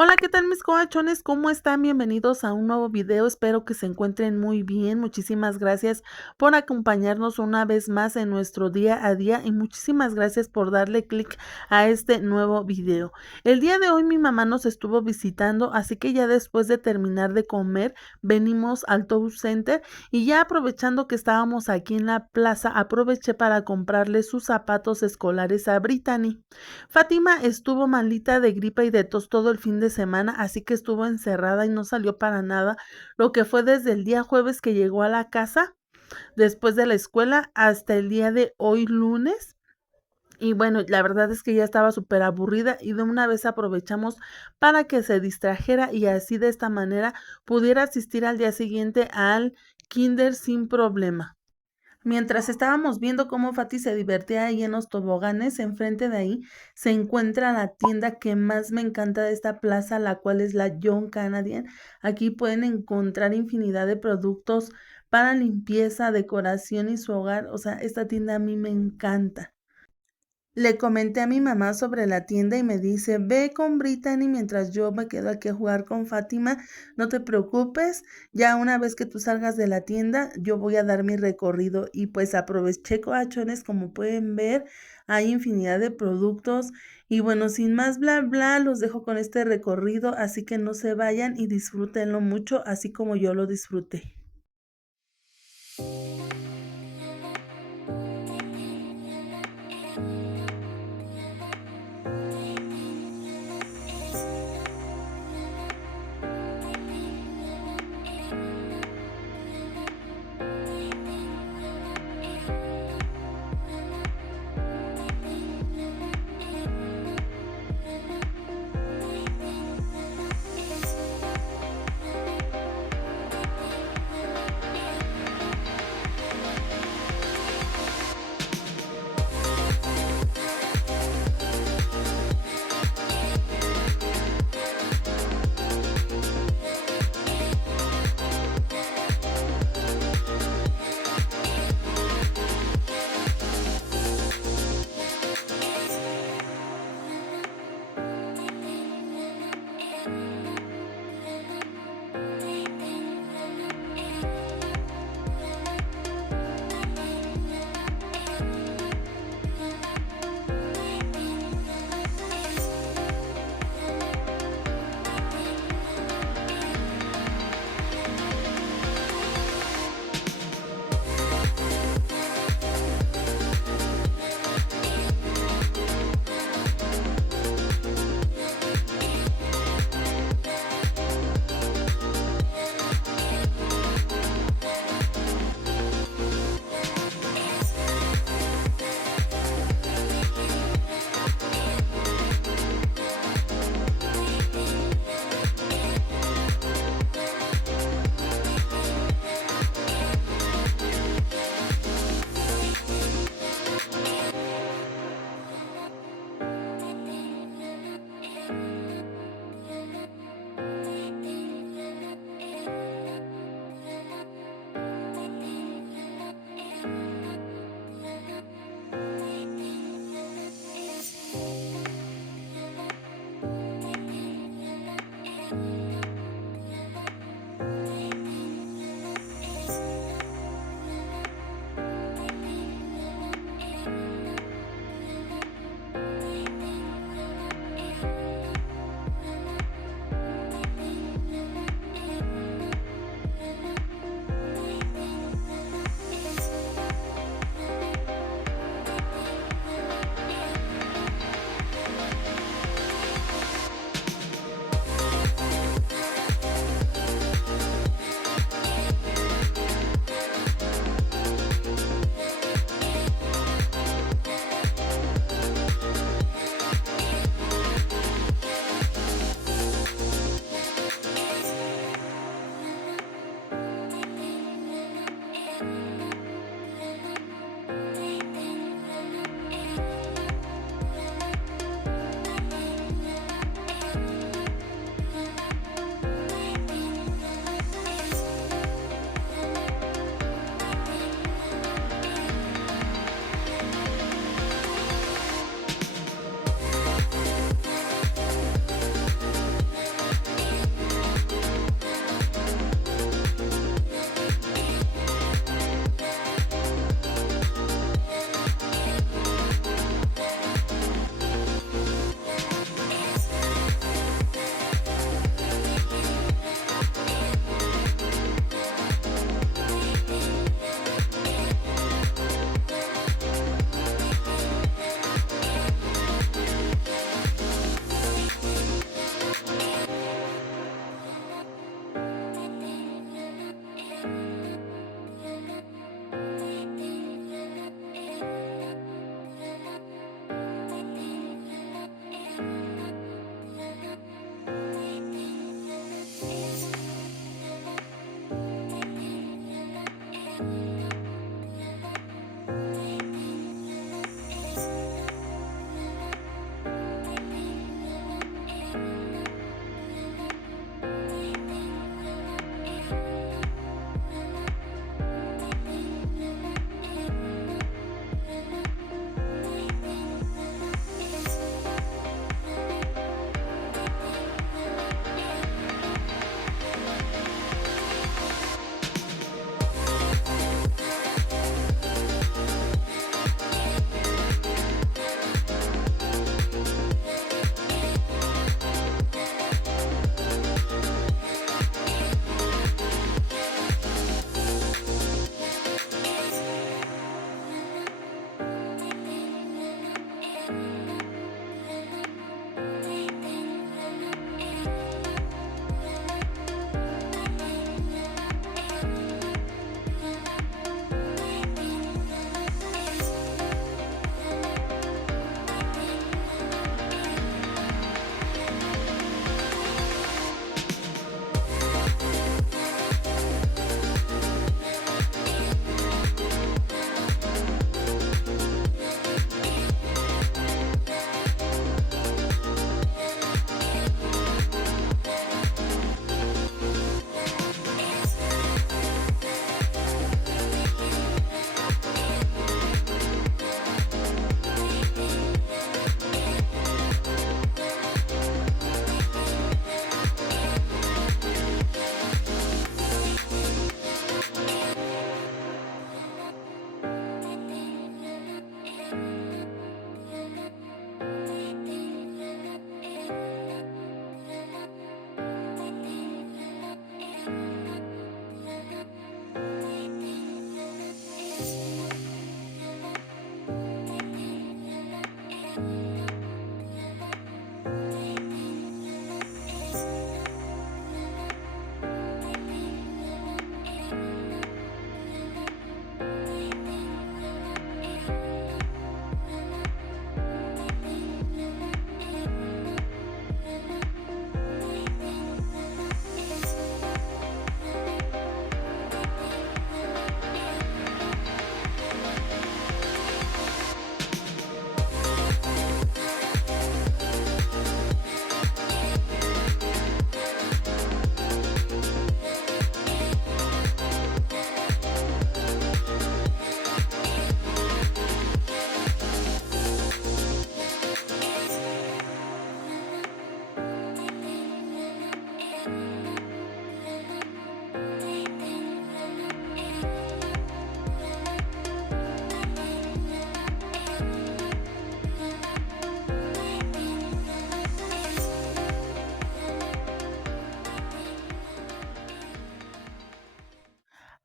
Hola, ¿qué tal mis coachones? ¿Cómo están? Bienvenidos a un nuevo video. Espero que se encuentren muy bien. Muchísimas gracias por acompañarnos una vez más en nuestro día a día y muchísimas gracias por darle clic a este nuevo video. El día de hoy mi mamá nos estuvo visitando, así que ya después de terminar de comer, venimos al Tow Center y ya aprovechando que estábamos aquí en la plaza, aproveché para comprarle sus zapatos escolares a Brittany. Fátima estuvo malita de gripa y de tos todo el fin de semana, así que estuvo encerrada y no salió para nada, lo que fue desde el día jueves que llegó a la casa después de la escuela hasta el día de hoy lunes. Y bueno, la verdad es que ya estaba súper aburrida y de una vez aprovechamos para que se distrajera y así de esta manera pudiera asistir al día siguiente al kinder sin problema. Mientras estábamos viendo cómo Fati se divertía ahí en los toboganes, enfrente de ahí se encuentra la tienda que más me encanta de esta plaza, la cual es la John Canadian. Aquí pueden encontrar infinidad de productos para limpieza, decoración y su hogar. O sea, esta tienda a mí me encanta. Le comenté a mi mamá sobre la tienda y me dice, ve con Brittany mientras yo me quedo aquí a jugar con Fátima, no te preocupes, ya una vez que tú salgas de la tienda, yo voy a dar mi recorrido y pues aproveché coachones, como pueden ver, hay infinidad de productos y bueno, sin más bla bla, los dejo con este recorrido, así que no se vayan y disfrútenlo mucho, así como yo lo disfruté.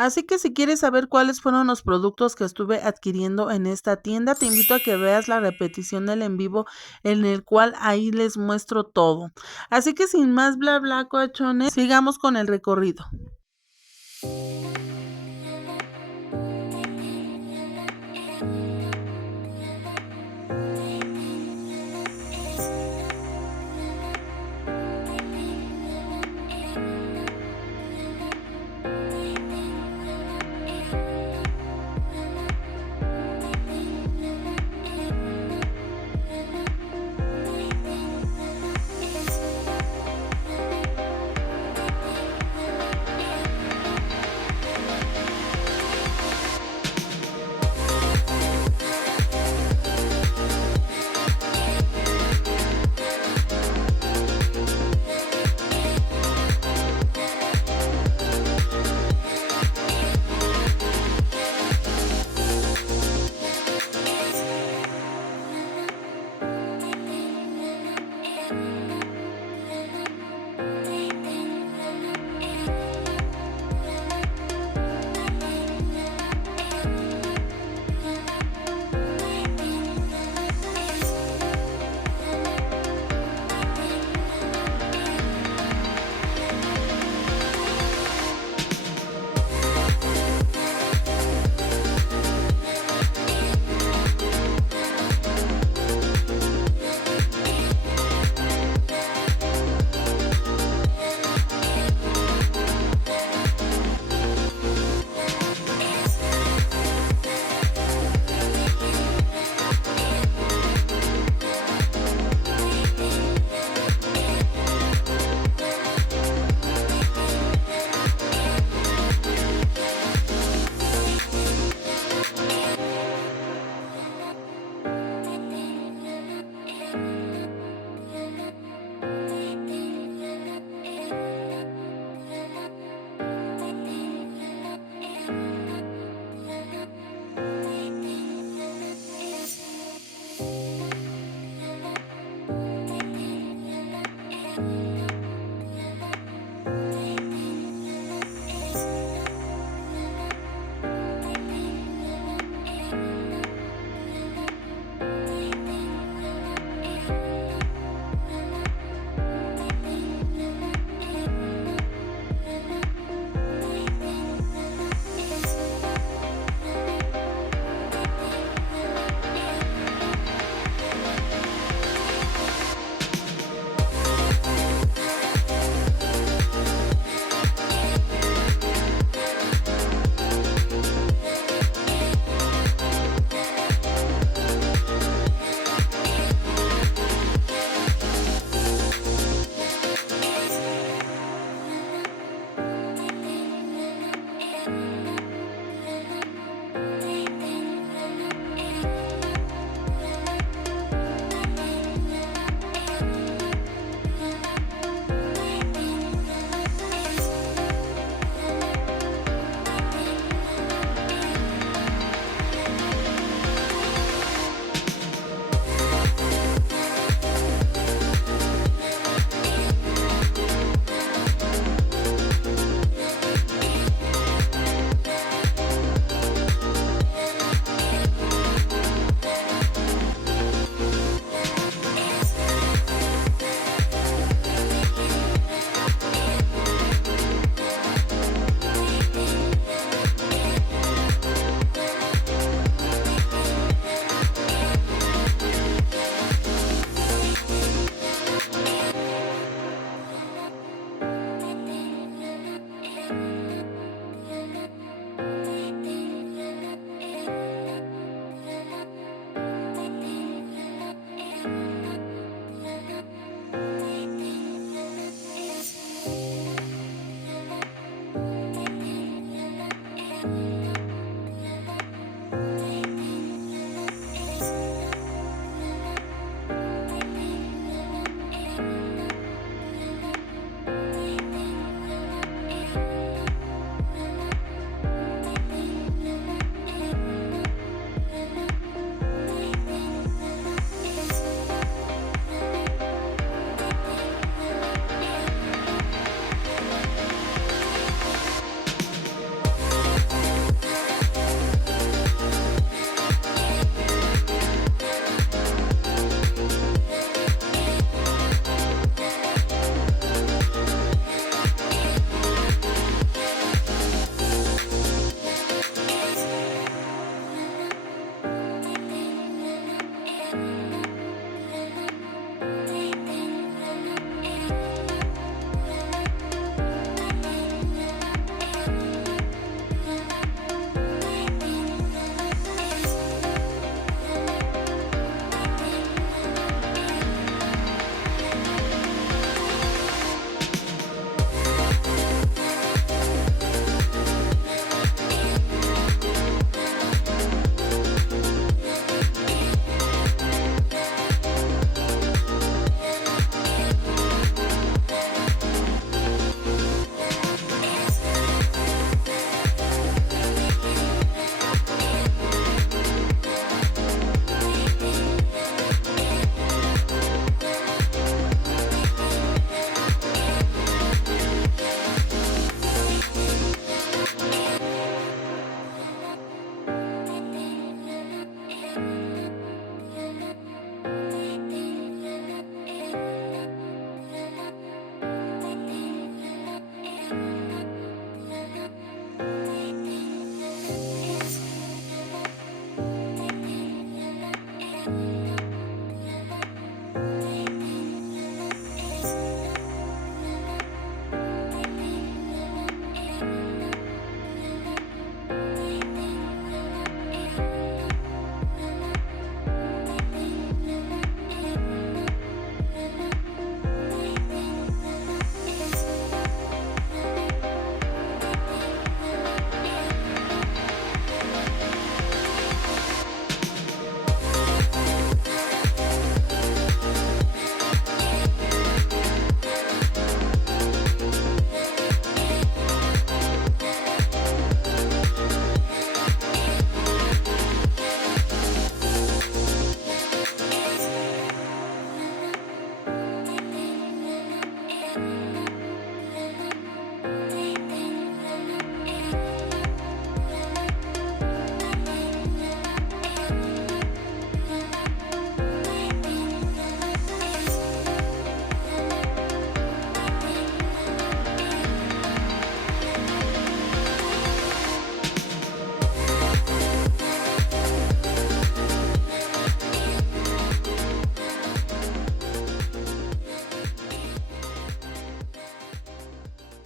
Así que si quieres saber cuáles fueron los productos que estuve adquiriendo en esta tienda, te invito a que veas la repetición del en vivo en el cual ahí les muestro todo. Así que sin más bla bla, coachones, sigamos con el recorrido.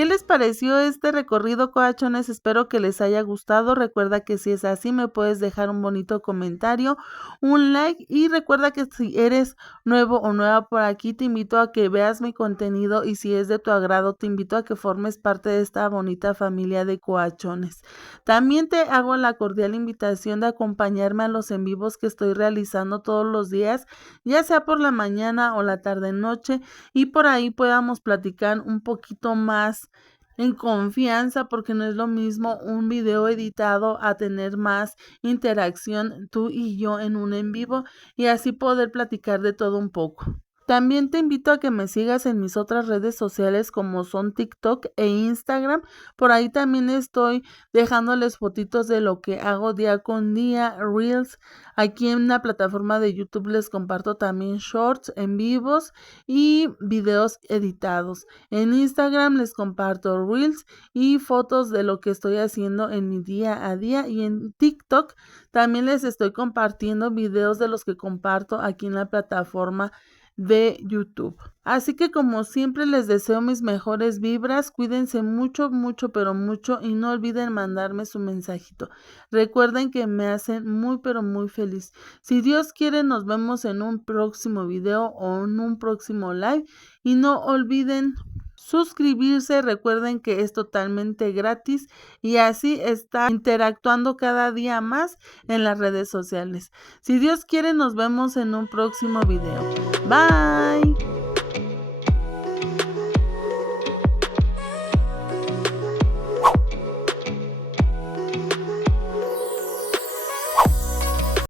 ¿Qué les pareció este recorrido, coachones? Espero que les haya gustado. Recuerda que si es así me puedes dejar un bonito comentario, un like, y recuerda que si eres nuevo o nueva por aquí, te invito a que veas mi contenido, y si es de tu agrado te invito a que formes parte de esta bonita familia de coachones. También te hago la cordial invitación de acompañarme a los en vivos que estoy realizando todos los días, ya sea por la mañana o la tarde noche, y por ahí podamos platicar un poquito más en confianza, porque no es lo mismo un video editado a tener más interacción tú y yo en un en vivo, y así poder platicar de todo un poco. También te invito a que me sigas en mis otras redes sociales como son TikTok e Instagram. Por ahí también estoy dejándoles fotitos de lo que hago día con día, Reels. Aquí en la plataforma de YouTube les comparto también shorts en vivos y videos editados. En Instagram les comparto Reels y fotos de lo que estoy haciendo en mi día a día. Y en TikTok también les estoy compartiendo videos de los que comparto aquí en la plataforma de YouTube. Así que como siempre les deseo mis mejores vibras, cuídense mucho, mucho, pero mucho, y no olviden mandarme su mensajito. Recuerden que me hacen muy, pero muy feliz. Si Dios quiere, nos vemos en un próximo video o en un próximo live, y no olviden suscribirse. Recuerden que es totalmente gratis, y así está interactuando cada día más en las redes sociales. Si Dios quiere, nos vemos en un próximo video. Bye.